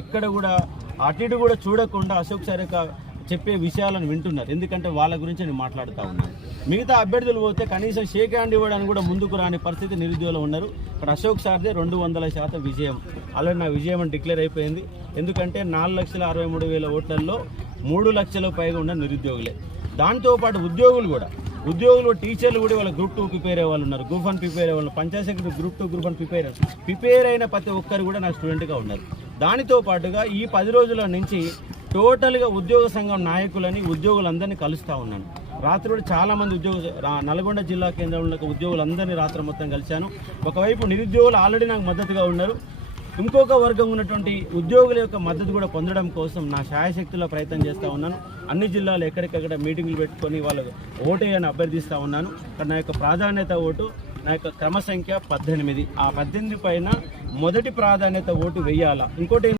ఎక్కడ కూడా అటు ఇటు కూడా చూడకుండా అశోక్ సార్ చెప్పే విషయాలను వింటున్నారు. ఎందుకంటే వాళ్ళ గురించి నేను మాట్లాడుతూ ఉన్నాను. మిగతా అభ్యర్థులు పోతే కనీసం షేక్ హ్యాండ్ ఇవ్వడానికి కూడా ముందుకు రాని పరిస్థితి నిరుద్యోగులు ఉన్నారు. ఇక్కడ అశోక్ సార్దే 200% విజయం. ఆల్రెడీ నా విజయం అని డిక్లేర్ అయిపోయింది. ఎందుకంటే 4,63,000 ఓట్లలో 3 లక్షల పైగా ఉన్న నిరుద్యోగులే. దాంతోపాటు ఉద్యోగులు టీచర్లు కూడా వాళ్ళ గ్రూప్ 2 ప్రిపేర్ అయ్యే వాళ్ళు ఉన్నారు, గ్రూప్ 1 ప్రిపేర్ అయ్యే వాళ్ళు, Panchayat secretary group 2 group 1 prepare అయిన ప్రతి ఒక్కరు కూడా నా స్టూడెంట్గా ఉన్నారు. దానితో పాటుగా ఈ 10 రోజుల నుంచి టోటల్గా ఉద్యోగ సంఘం నాయకులని ఉద్యోగులందరినీ కలుస్తూ ఉన్నాను. రాత్రి కూడా చాలామంది నల్గొండ జిల్లా కేంద్రంలో ఉద్యోగులందరినీ రాత్రి మొత్తం కలిశాను. ఒకవైపు నిరుద్యోగులు ఆల్రెడీ నాకు మద్దతుగా ఉన్నారు. ఇంకొక వర్గం ఉన్నటువంటి ఉద్యోగుల యొక్క మద్దతు కూడా పొందడం కోసం నా శాయశక్తిలో ప్రయత్నం చేస్తూ ఉన్నాను. అన్ని జిల్లాలు ఎక్కడికక్కడ మీటింగ్లు పెట్టుకొని వాళ్ళకు ఓటేయని అభ్యర్థిస్తూ ఉన్నాను. నా యొక్క ప్రాధాన్యత ఓటు, నా యొక్క క్రమ సంఖ్య 18. ఆ 18 పైన మొదటి ప్రాధాన్యత ఓటు వేయాలా. ఇంకోటి